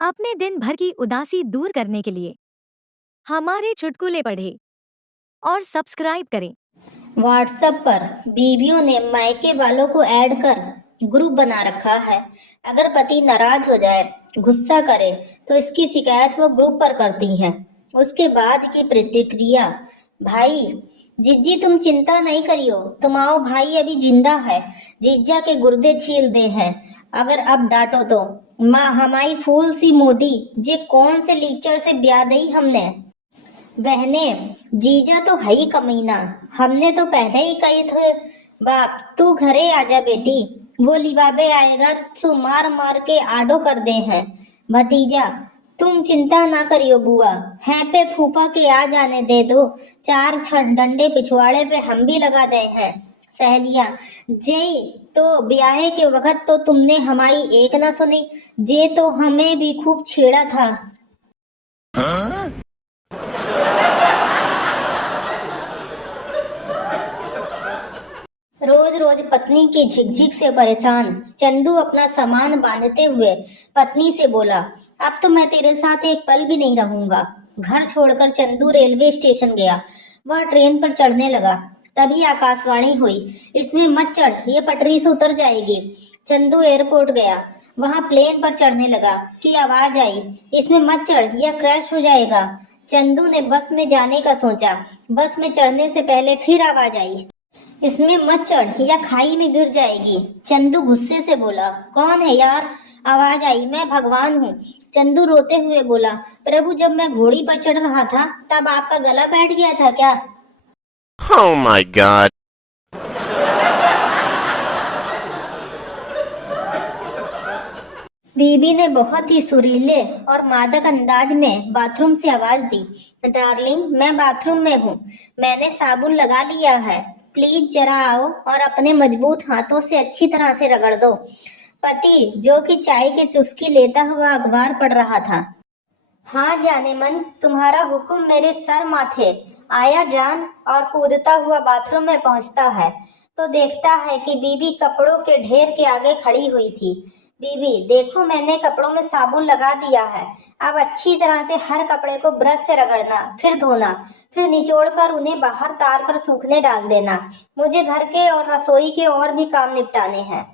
अपने दिन भर की उदासी दूर करने के लिए हमारे चुटकुले पढ़ें और सब्सक्राइब करें। व्हाट्सएप पर बीवियों ने मायके वालों को ऐड कर ग्रुप बना रखा है। अगर पति नाराज हो जाए, गुस्सा करे, तो इसकी शिकायत वो ग्रुप पर करती हैं। उसके बाद की प्रतिक्रिया, भाई जिज्जी तुम चिंता नहीं करियो, तुम्हारा भाई अभी जिंदा है, जीजा के गुर्दे छील दे हैं। अगर अब डांटो तो माँ हमारी फूल सी मोटी जे कौन से लीचर से ब्याह दई हमने। बहने, जीजा तो है ही कमीना, हमने तो पहले ही कही थे। बाप तू घरे आजा बेटी, वो लिबाबे आएगा सो मार मार के आडो कर दे हैं। भतीजा, तुम चिंता ना करियो बुआ, है पे फूफा के आ जाने दे दो, चार छह डंडे पिछवाड़े पे हम भी लगा दे हैं। सहेलिया, जे तो ब्याहे के वक्त तो तुमने हमारी एक ना सुनी, जे तो हमें भी खूब छेड़ा था। रोज रोज पत्नी की झिकझिक से परेशान चंदू अपना सामान बांधते हुए पत्नी से बोला, अब तो मैं तेरे साथ एक पल भी नहीं रहूंगा। घर छोड़कर चंदू रेलवे स्टेशन गया। वह ट्रेन पर चढ़ने लगा, तभी आकाशवाणी हुई, इसमें मत चढ़, ये पटरी से उतर जाएगी। चंदू एयरपोर्ट गया, वहां प्लेन पर चढ़ने लगा कि आवाज आई, इसमें मत चढ़, यह क्रैश हो जाएगा। चंदू ने बस में जाने का सोचा। बस में चढ़ने से पहले फिर आवाज आई, इसमें मत चढ़ या खाई में गिर जाएगी। चंदू गुस्से से बोला, कौन है यार? आवाज आई, मैं भगवान हूँ। चंदू रोते हुए बोला, प्रभु जब मैं घोड़ी पर चढ़ रहा था तब आपका गला बैठ गया था क्या? Oh my god. बीबी ने बहुत ही सुरीले और मादक अंदाज में बाथरूम से आवाज दी, डार्लिंग मैं बाथरूम में हूँ, मैंने साबुन लगा लिया है, प्लीज जरा आओ और अपने मजबूत हाथों से अच्छी तरह से रगड़ दो। पति, जो कि चाय की चुस्की लेता हुआ अखबार पढ़ रहा था, हाँ जाने मन, तुम्हारा हुक्म मेरे सर माथे। आया जान और कूदता हुआ बाथरूम में पहुंचता है तो देखता है कि बीबी कपड़ों के ढेर के आगे खड़ी हुई थी। बीबी, देखो मैंने कपड़ों में साबुन लगा दिया है, अब अच्छी तरह से हर कपड़े को ब्रश से रगड़ना, फिर धोना, फिर निचोड़ कर उन्हें बाहर तार पर सूखने डाल देना। मुझे घर के और रसोई के और भी काम निपटाने हैं।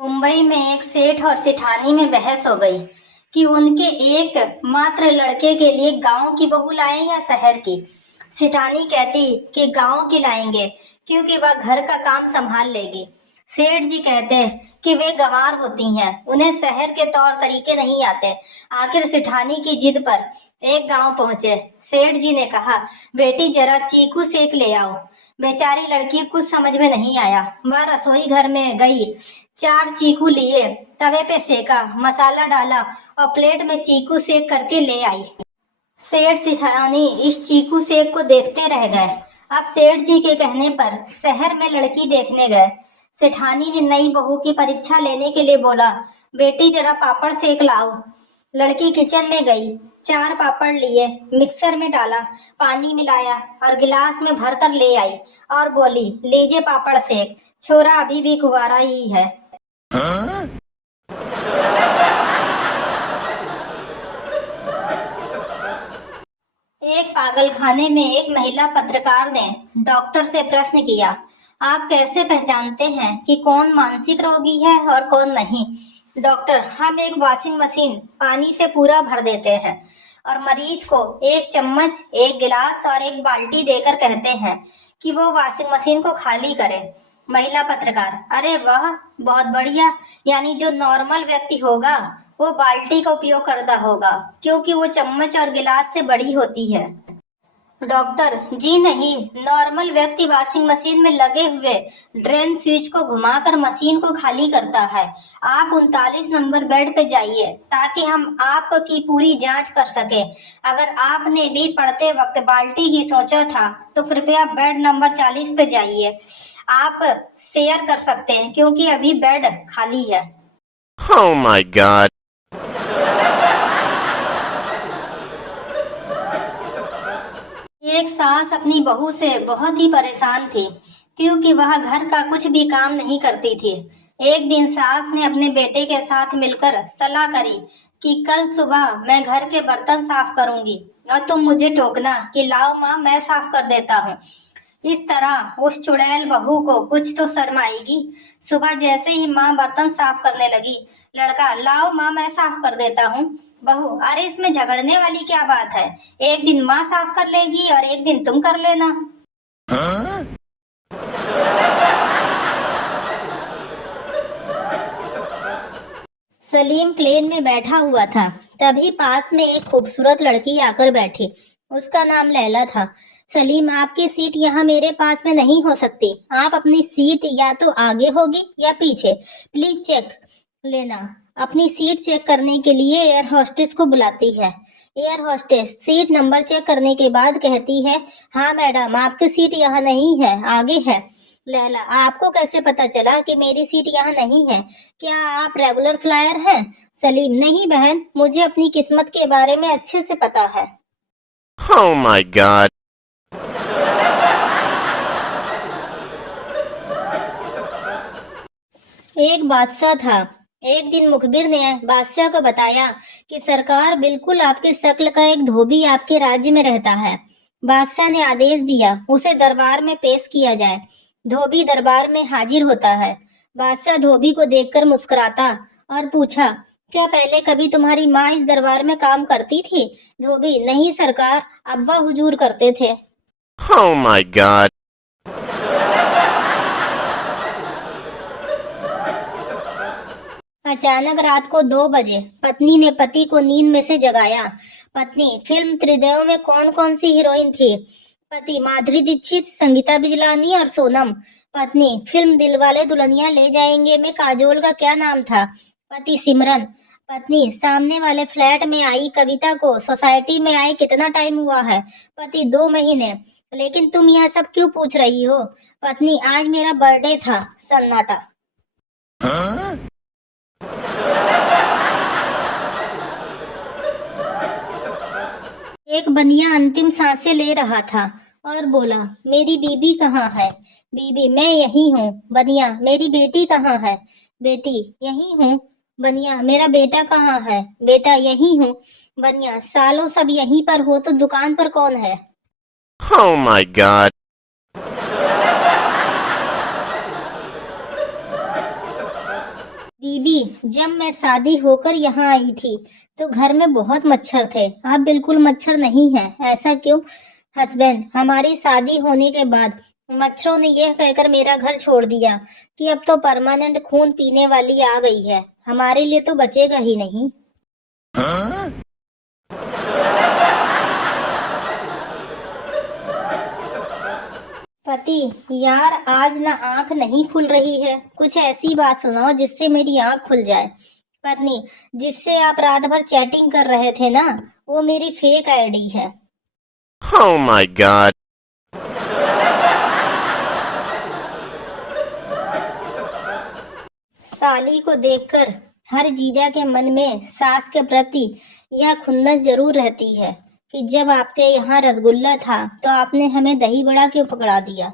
मुंबई में एक सेठ और सेठानी में बहस हो गई कि उनके एक मात्र लड़के के लिए गांव की बहू लाएं या शहर की। सेठानी कहती कि गांव की लाएंगे क्योंकि वह घर का काम संभाल लेगी। सेठ जी कहते कि वे गंवार होती हैं, उन्हें शहर के तौर तरीके नहीं आते। आखिर सेठानी की जिद पर एक गांव पहुंचे। सेठ जी ने कहा, बेटी जरा चीकू सेक ले आओ। बेचारी लड़की कुछ समझ में नहीं आया। वह रसोई घर में गई, 4 चीकू लिए, तवे पे सेका, मसाला डाला और प्लेट में चीकू सेक करके ले आई। सेठ सेठानी इस चीकू सेक को देखते रह गए। अब सेठ जी के कहने पर शहर में लड़की देखने गए। सेठानी ने नई बहू की परीक्षा लेने के लिए बोला, बेटी जरा पापड़ सेक लाओ। लड़की किचन में गई, 4 पापड़ लिए, मिक्सर में डाला, पानी मिलाया और गिलास में भरकर ले आई और बोली, लीजिए पापड़ सेक। छोरा अभी भी कुंवारा ही है। एक पागलखाने में एक महिला पत्रकार ने डॉक्टर से प्रश्न किया, आप कैसे पहचानते हैं कि कौन मानसिक रोगी है और कौन नहीं? डॉक्टर, हम एक वॉशिंग मशीन पानी से पूरा भर देते हैं और मरीज को एक चम्मच, एक गिलास और एक बाल्टी देकर कहते हैं कि वो वॉशिंग मशीन को खाली करे। महिला पत्रकार, अरे वाह, बहुत बढ़िया, यानी जो नॉर्मल व्यक्ति होगा वो बाल्टी का उपयोग करता होगा क्योंकि वो चम्मच और गिलास से बड़ी होती है। डॉक्टर, जी नहीं, नॉर्मल व्यक्ति वॉशिंग मशीन में लगे हुए ड्रेन स्विच को घुमाकर मशीन को खाली करता है। आप 39 नंबर बेड पे जाइए ताकि हम आपकी पूरी जांच कर सके। अगर आपने भी पढ़ते वक्त बाल्टी ही सोचा था तो कृपया बेड नंबर 40 पे जाइए। आप शेयर कर सकते हैं क्योंकि अभी बेड खाली है। Oh my god. एक सास अपनी बहू से बहुत ही परेशान थी क्योंकि वह घर का कुछ भी काम नहीं करती थी। एक दिन सास ने अपने बेटे के साथ मिलकर सलाह करी कि कल सुबह मैं घर के बर्तन साफ करूंगी और तुम मुझे टोकना कि लाओ माँ मैं साफ कर देता हूँ। इस तरह उस चुड़ैल बहू को कुछ तो शर्म आएगी। सुबह जैसे ही माँ बर्तन साफ करने लगी, लड़का लाओ माँ मैं साफ कर देता हूँ। बहू अरे इसमें झगड़ने वाली क्या बात है, एक दिन माँ साफ कर लेगी और एक दिन तुम कर लेना। सलीम प्लेन में बैठा हुआ था, तभी पास में एक खूबसूरत लड़की आकर बैठी। उसका नाम लैला था। सलीम आपकी सीट यहाँ मेरे पास में नहीं हो सकती, आप अपनी सीट या तो आगे होगी या पीछे, प्लीज चेक लेना। अपनी सीट चेक करने के लिए एयर होस्टेस को बुलाती है। Air hostess seat number check करने के बाद कहती है, हाँ मैडम आपकी सीट यहाँ नहीं है, आगे है। लैला आपको कैसे पता चला कि मेरी सीट यहाँ नहीं है, क्या आप रेगुलर फ्लायर हैं? सलीम नहीं बहन, मुझे अपनी किस्मत के बारे में अच्छे से पता है। Oh my god. एक बादशाह था। एक दिन मुखबिर ने बादशाह को बताया कि सरकार बिल्कुल आपकी शक्ल का एक धोबी आपके राज्य में रहता है। बादशाह ने आदेश दिया उसे दरबार में पेश किया जाए। धोबी दरबार में हाजिर होता है। बादशाह धोबी को देखकर मुस्कुराता और पूछा, क्या पहले कभी तुम्हारी माँ इस दरबार में काम करती थी? धोबी नहीं सरकार, अब्बा हुजूर करते थे। Oh my god. अचानक रात को 2 बजे पत्नी ने पति को नींद में से जगाया। पत्नी फिल्म त्रिदेव में कौन कौन सी हीरोइन थी? पति माधुरी दीक्षित, संगीता बिजलानी और सोनम। पत्नी फिल्म दिलवाले दुल्हनिया ले जाएंगे में काजोल का क्या नाम था? पति सिमरन। पत्नी सामने वाले फ्लैट में आई कविता को सोसाइटी में आए कितना टाइम हुआ है? पति 2 महीने। लेकिन तुम यह सब क्यों पूछ रही हो? पत्नी आज मेरा बर्थडे था। सन्नाटा। एक बनिया अंतिम सांसें ले रहा था और बोला, मेरी बीबी कहाँ है? बीबी मैं यही हूँ। बनिया मेरी बेटी कहाँ है? बेटी यही हूँ। बनिया मेरा बेटा कहाँ है? बेटा यही हूँ। बनिया सालों सब यहीं पर हो तो दुकान पर कौन है? Oh my god. बीबी जब मैं शादी होकर यहाँ आई थी तो घर में बहुत मच्छर थे, अब बिल्कुल मच्छर नहीं है। ऐसा क्यों? हस्बैंड हमारी शादी होने के बाद मच्छरों ने यह कहकर मेरा घर छोड़ दिया कि अब तो परमानेंट खून पीने वाली आ गई है, हमारे लिए तो बचेगा ही नहीं। पति यार आज ना आंख नहीं खुल रही है, कुछ ऐसी बात सुनाओ जिससे मेरी आंख खुल जाए। पत्नी जिससे आप रात भर चैटिंग कर रहे थे ना, वो मेरी फेक आईडी है। Oh my god. साली को देखकर हर जीजा के मन में सास के प्रति यह खुन्नस जरूर रहती है कि जब आपके यहाँ रसगुल्ला था तो आपने हमें दही बड़ा क्यों पकड़ा दिया।